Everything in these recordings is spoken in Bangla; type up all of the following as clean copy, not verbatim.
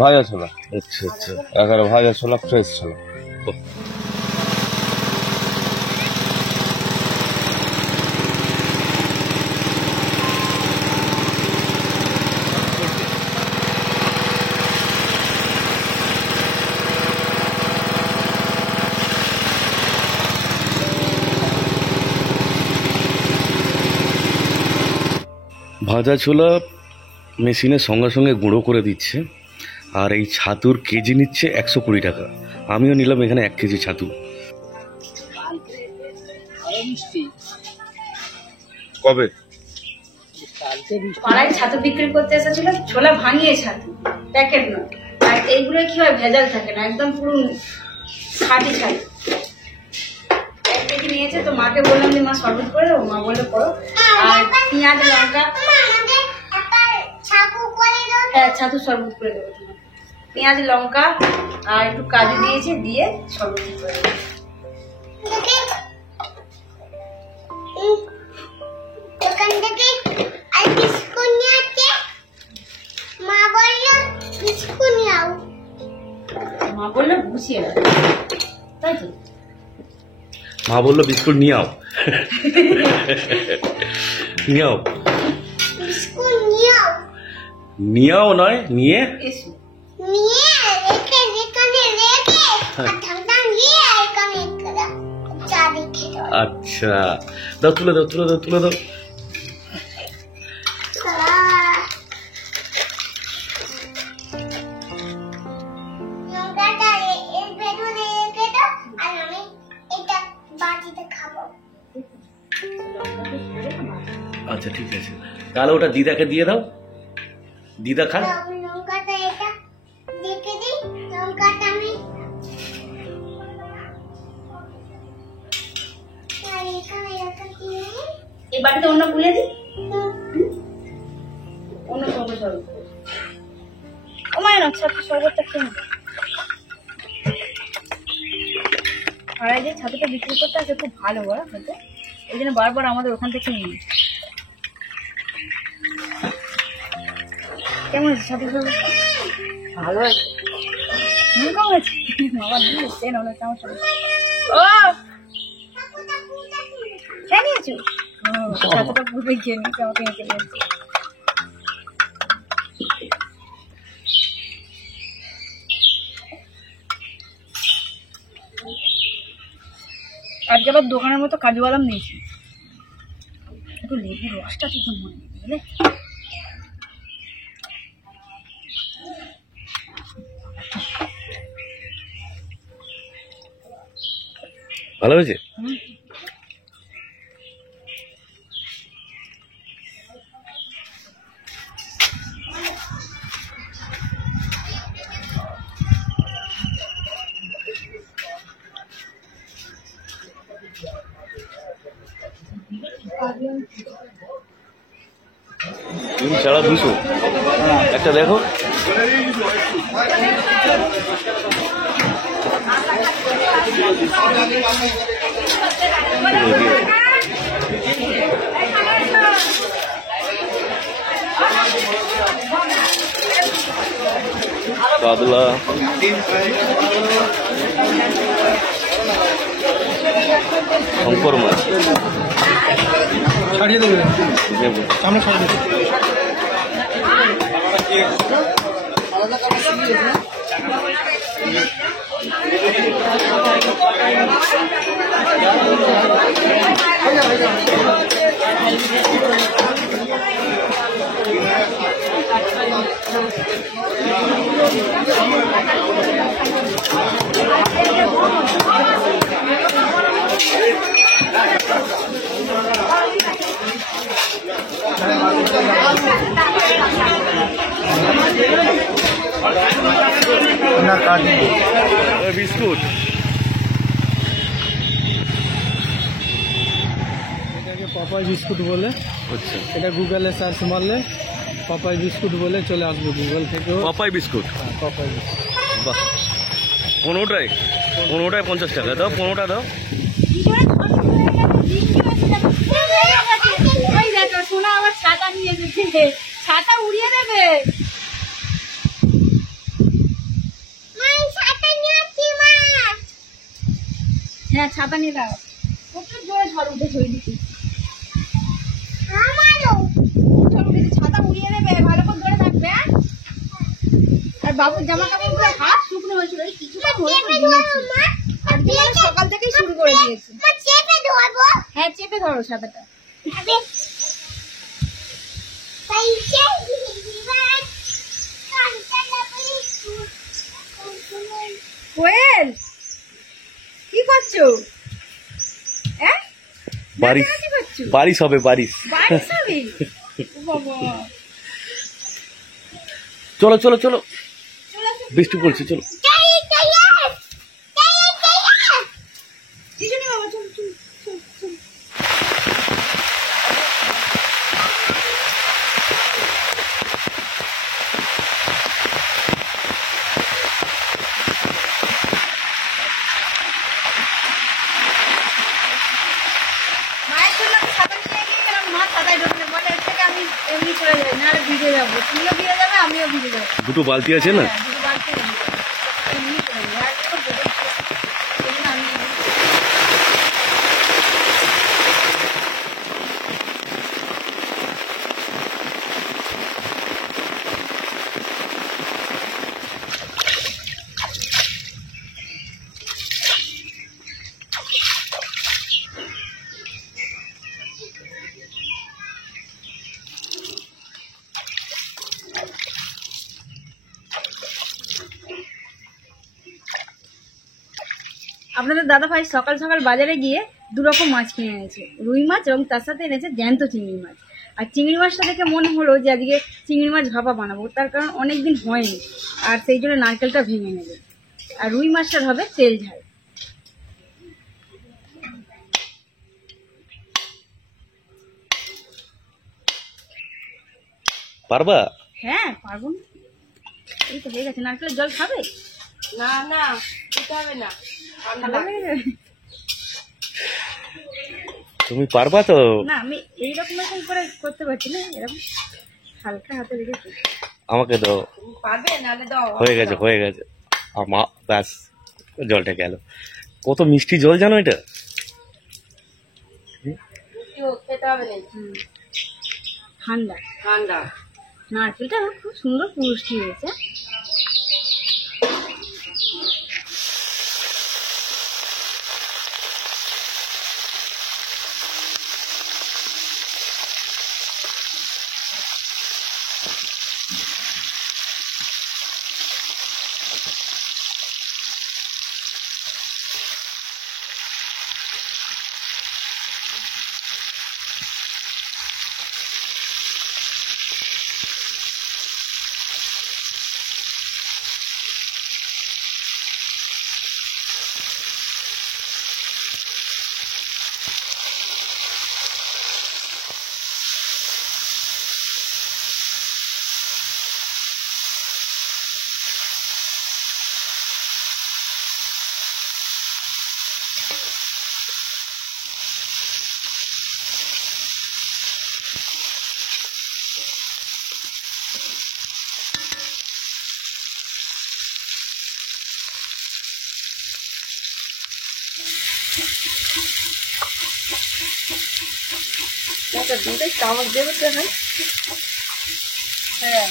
ভাজা ছোলা। আচ্ছা আচ্ছা, একেবারে ভাজা ছোলা, ফ্রেশ ছোলা। ভাজা ছোলা মেশিনের সঙ্গে সঙ্গে গুঁড়ো করে দিচ্ছে, আর এই ছাতুর কেজি নিচ্ছে 120 টাকা। আমিও নিলাম এখানে 1 কেজি ছাতু। কবে পাড়ায় ছাতু বিক্রি করতে এসেছিল, ছোলা ভাঙিয়ে ছাতু, প্যাকেট নয়। আর এইগুলো কি হয়, ভেজাল থাকে না, একদম পুরো খাঁটি ছাতু। 1 কেজি নিয়েছে, তো মাকে বললাম যে মা শরবত করে দেবো, মা বললো করো। আর পেঁয়াজ লঙ্কা, হ্যাঁ ছাতু শরবত করে দেবো। পেঁয়াজ লঙ্কা আর একটু কাজু দিয়েছি, দিয়ে শরবত করে দেবো। মা বললো গুছিয়ে দাও, তাই তো? মা বললো বিস্কুট নিয়ে আও। নিয়ে আও, নিয়ে আও নয়, নিয়ে এসো। আচ্ছা দাও, তুলে দাও, তুলে দাও, তুলে দাও। আচ্ছা ঠিক আছে, তাহলে ওটা দিদাকে দিয়ে দাও, দিদা খান। এই বাটিতে অন্য গুলে দিই, অন্য সঙ্গে শরবত। ও মায়ের না ছাতু শরবতটা খেয়ে নেবে। আর এই যে ছাতুটা বিক্রি করতে আছে খুব ভালো বড় হতে, এই জন্য বারবার আমাদের ওখান থেকে নিই। কেমন আছে ছাতু শরবতটা? ভালো আছে। কেমন আছে? বাবা নিয়ে এসছে না, কেমন শরবত? ও খেয়ে নিয়েছো? ছাতুটা পুরো খেয়ে নিয়েছে, আমাকে নিতে নিয়েছে। আজকে আবার দোকানের মতো কাজু বাদাম নিয়েছি, একটু লেবুর রসটা ঠিক মনে নেই, বুঝলে? ভালো হয়েছে। ছাড়া 200 একটা দেখো। কাতলা, শঙ্কর মাছ ছাড়িয়ে দেবে, আমরা ছাড়িয়ে দেবো। বিস্কুট এটাকে পাপাই বিস্কুট বলে। আচ্ছা, এটা গুগলে সার্চ মারলে পাপাই বিস্কুট বলে চলে আসবে, গুগল থেকেও। Papai biscuit, Papai biscuit. বাহ, 15টায় 50 টাকা দাও, 15টা দাও। সোনা আবার ছাতা নিয়ে এসেছে, ছাতা উড়িয়ে দেবে। হ্যাঁ ছাতা নিয়ে দাও, প্রচুর জোরে ঝড় উঠেছে ওই দিকে। ঝড় উঠেছে, ছাতা উড়িয়ে নেবে, ভালো করে ধরে থাকবে। হ্যাঁ? আর বাবুর জামা কাপড় গুলো হাত শুকনো হয়েছিল, এই কিছুটা আর সকাল থেকেই শুরু করে দিয়েছে। হ্যাঁ চেপে ধরো ছাতাটা। কোয়েল কি করছো? হ্যাঁ বারিশ কি করছো? বারিশ হবে বারিশ। বারিশ হবে? ও বাবা, চলো চলো চলো, চলে আসো। বৃষ্টি পড়ছে, চলো। পিছনে বাবা, চলো চলো চলো চলো। মায়ের জন্য আমি ছাতা নিয়ে গিয়েছিলাম, মা ছাতায় ঢুকলে বলে এর থেকে আমি এমনি চলে যাই, না ভিজে যাবো, তুমিও ভিজে যাবে আমিও ভিজে যাবো। দুটো বালতি আছে না? হ্যাঁ, দুটো বালতি এমনি চলে যাই। আর কোনো বোঝা ছিল না। এই জন্য আমি এমনি চলে যাই। আপনাদের দাদা ভাই সকাল সকাল বাজারে গিয়ে দু রকম মাছ কিনে এনেছে, রুই মাছ এবং তার সাথে এনেছে জ্যান্ত চিংড়ি মাছ। আর চিংড়ি মাছটা দেখে মনে হলো যে আজকে চিংড়ি মাছ ভাপা বানাবো, তার কারণ অনেকদিন হয়নি, আর সেই জন্য নারকেলটা ভেঙে নেবে। আর রুই মাছটার হবে তেল ঝাল। পারবা? হ্যাঁ পারবো না। এই তো হয়ে গেছে। নারকেলের জল খাবে? না না দিতে হবে না, ঠান্ডা ভালো লাগে। লেগে যাবে। তুমি পারবা তো? না আমি এইরকম এরকম করে করতে পারছি না, এরকম হালকা হাতে রেখেছি। আমাকে দাও। তুমি পারবে, নাহলে দাও। হয়ে গেছে হয়ে গেছে, আমার ব্যাস, জলটা গেল। কত মিষ্টি জল জানো এটা? কেউ খেতে হবে না, ঠান্ডা। ঠান্ডা। নারকেলটা খুব সুন্দর পুষ্টি হয়েছে। একটা দুধের চামচ দেবে তো? হ্যাঁ হ্যাঁ।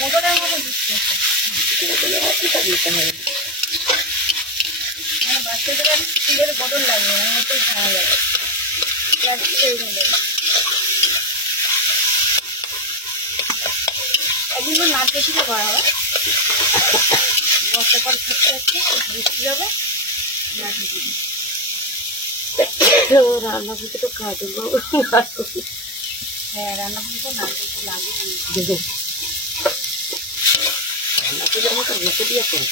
বোতলের মতো দিচ্ছে। দিতে হবে। মানে বাচ্চাদের আর স্টিলের বোতল লাগবে না, মতোই খাওয়া যাবে। প্লাস্টিকের দেবে। এগুলো নারকেল থেকে করা হয়। বস্তা পর থাকতে থাকতে বৃষ্টি যাবে, নারকেল দিবি। রান্না করতে তো কাজে হ্যাঁ রান্না করতে নারকেল তো লাগে। রান্না মতো রেখে দিয়ে করো।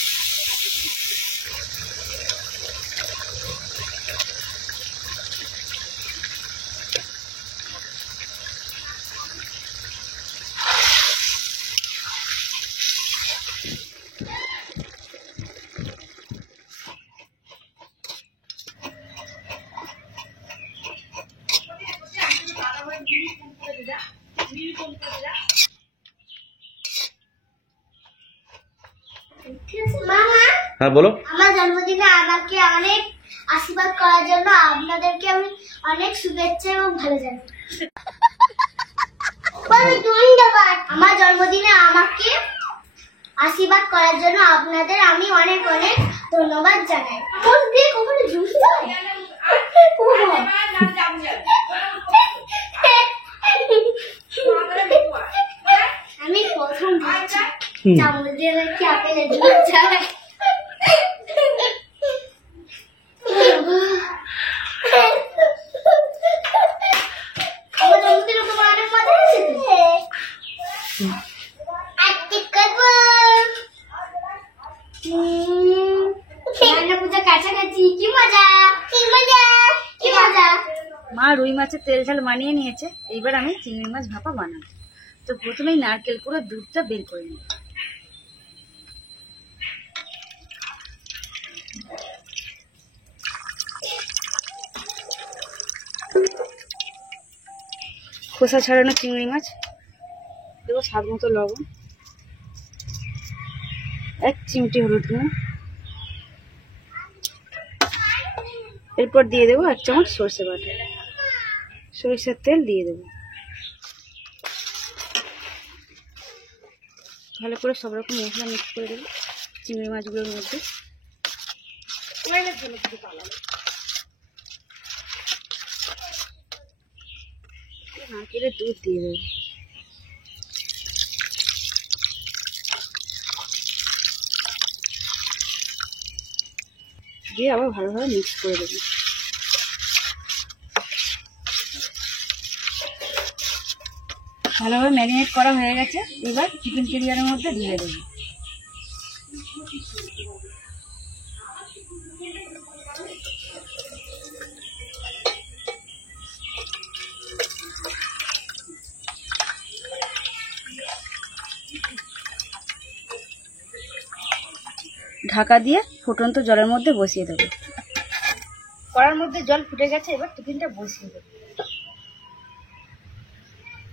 মামা, হ্যাঁ বলো। আমার জন্মদিনে আমাকে অনেক আশীর্বাদ করার জন্য আপনাদেরকে আমি অনেক শুভেচ্ছা এবং ভালো জানাই। ধন্যবাদ। আমার জন্মদিনে আমাকে আশীর্বাদ করার জন্য আপনাদের আমি অনেক অনেক ধন্যবাদ জানাই। কখনো জুস আমি প্রথম চামচ দিয়ে নাকি আপেলের জুস চাই। আমার জন্মদিনে তোমার অনেক মজা হয়েছে তো? আজকে করবো রান্না পূজা কাছাকাছি। কি মজা, কি মজা, কি মজা। মা রুই মাছের তেল ঝাল বানিয়ে নিয়েছে, এইবার আমি চিংড়ি মাছ ভাপা বানাবো। তো প্রথমেই নারকেল পুরো দুধটা বের করে নেব। খোসা ছাড়ানো চিংড়ি মাছ দেবো, স্বাদ মতো লবণ, 1 চিমটি হলুদ গুঁড়ো, এরপর দিয়ে দেবো 1 চামচ সর্ষে বাটা, সরিষার তেল দিয়ে দেবো। ভালো করে সব রকম মশলা মিক্স করে দেবো চিংড়ি মাছগুলোর মধ্যে। নারকেলের দুধ দিয়ে দেবো। দিয়ে আবার ভালোভাবে মিক্স করে দেবো। ভালোভাবে ম্যারিনেট করা হয়ে গেছে, এবার চিকেন কেরিয়ারের মধ্যে দিয়ে দেবো। ঢাকা দিয়ে ফুটন্ত জলের মধ্যে বসিয়ে দেবো। কড়ার মধ্যে জল ফুটে গেছে, এবার টিফিনটা বসিয়ে দেবো।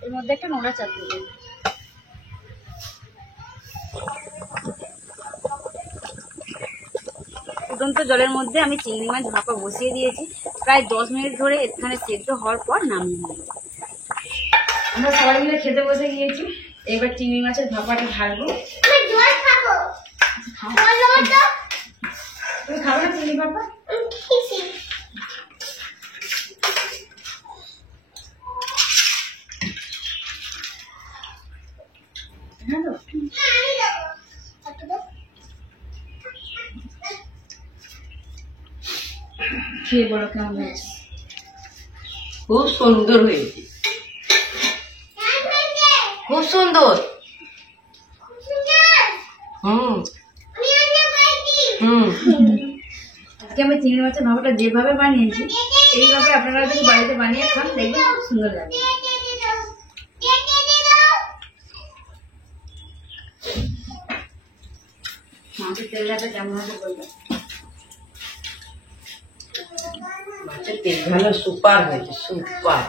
এর মধ্যে একটা নোড়া চাপিয়ে দেবো। ফুটন্ত জলের মধ্যে আমি চিংড়ি মাছ ভাপা বসিয়ে দিয়েছি, প্রায় 10 মিনিট ধরে এখানে সেদ্ধ হওয়ার পর নামিয়ে নেব। আমরা সবাই মিলে খেতে বসে গিয়েছি, এবার চিংড়ি মাছের ভাপাটা ঢালবো। আমি জল খাবো। তুমি খাবো না চিংড়ি ভাপা? হ্যাঁ তো খেয়ে বলো কেমন হয়েছে। খুব সুন্দর হয়েছে, খুব সুন্দর। হুম হুম। আজকে আমি চিংড়ি মাছের ভাপাটা যেভাবে বানিয়েছি, এইভাবে আপনারা যদি বাড়িতে বানিয়ে খান দেখবেন খুব সুন্দর লাগে। মাছের তেল ঝালটা কেমন হবে বলবেন? মাছের তেল ঝাল সুপার হয়েছে, সুপার।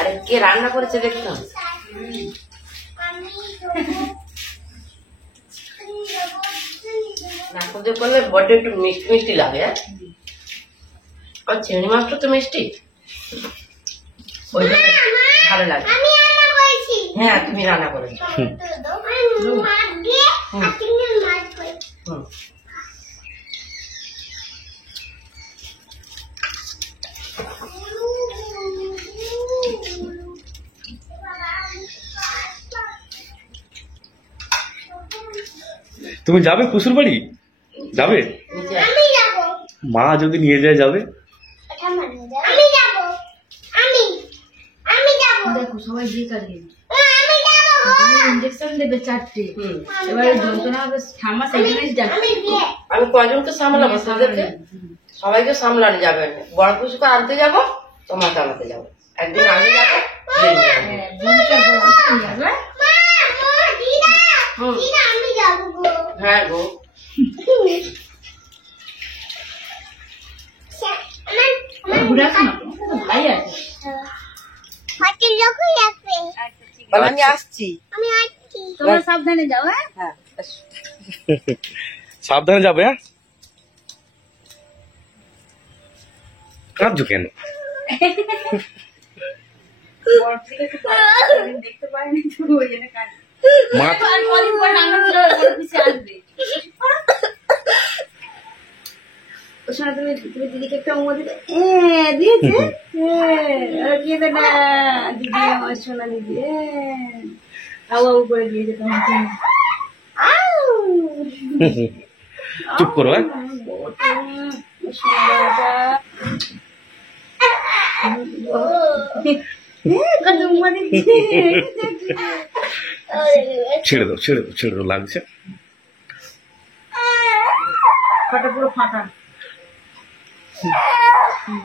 আরে কে রান্না করেছে দেখলাম। নাকুদে করলে বড্ড একটু মিষ্টি মিষ্টি লাগে। আর চিংড়ি মাছটা তো মিষ্টি, ওই জন্য ভালো লাগে। হ্যাঁ তুমি রান্না করেছো। হুম। তুমি যাবে কুসুর বাড়ি? যাবে? নিচে আমি যাবো। মা যদি নিয়ে যায় যাবে? আমি যাবো। আমি যাবো। দেখো সবাই দিয়ে কাটিয়ে আমি যাবো। ইঞ্জেকশন দেবে 4টে। হুম। এবারে যন্ত্রণা হবে, ঠাম্মা সেখানেই যাবে। আমি বিয়ে। আমি কয়জনকে সামলাবো তাদেরকে? সবাইকে সামলানো যাবে না। বড় পুষুকে আনতে যাবো, তোমাকে আনতে যাবো। একদিন আমি যাবো, একদিন তুমি যাবে। হ্যাঁ, বোনটা বড় কিছু নিয়ে আসবে। হুম। আমি যাবো গো। হ্যাঁ গো। ঘুরে আসো না, তোমার তো ভাই আছে। এইরকমই রাখবে। আচ্ছা ঠিক আছে বল আমি আসছি। আমি আসছি। তোমরা সাবধানে যাও হ্যাঁ হ্যাঁ সাবধানে যাবে, হ্যাঁ? কাঁদছো কেন? বড় থেকে একটু বড় দেখতে পাইনি তো ওই জন্য কাঁদছি। মা আর কদিন পর রান্না করে বড় পিসে আসবে। ওর সময় তুমি দিদিকে একটা অঙ্গ দিতে দিয়েছে দিয়ে দে না দিদি আমার সোনা দিদি আউ আউ করে দিয়েছে তোমাকে। চুপ করো, হ্যাঁ? ছেড়ে দাও, ছেড়ে দাও, ছেড়ে দাও, লাগছে। ফাটা পুরো ফাটা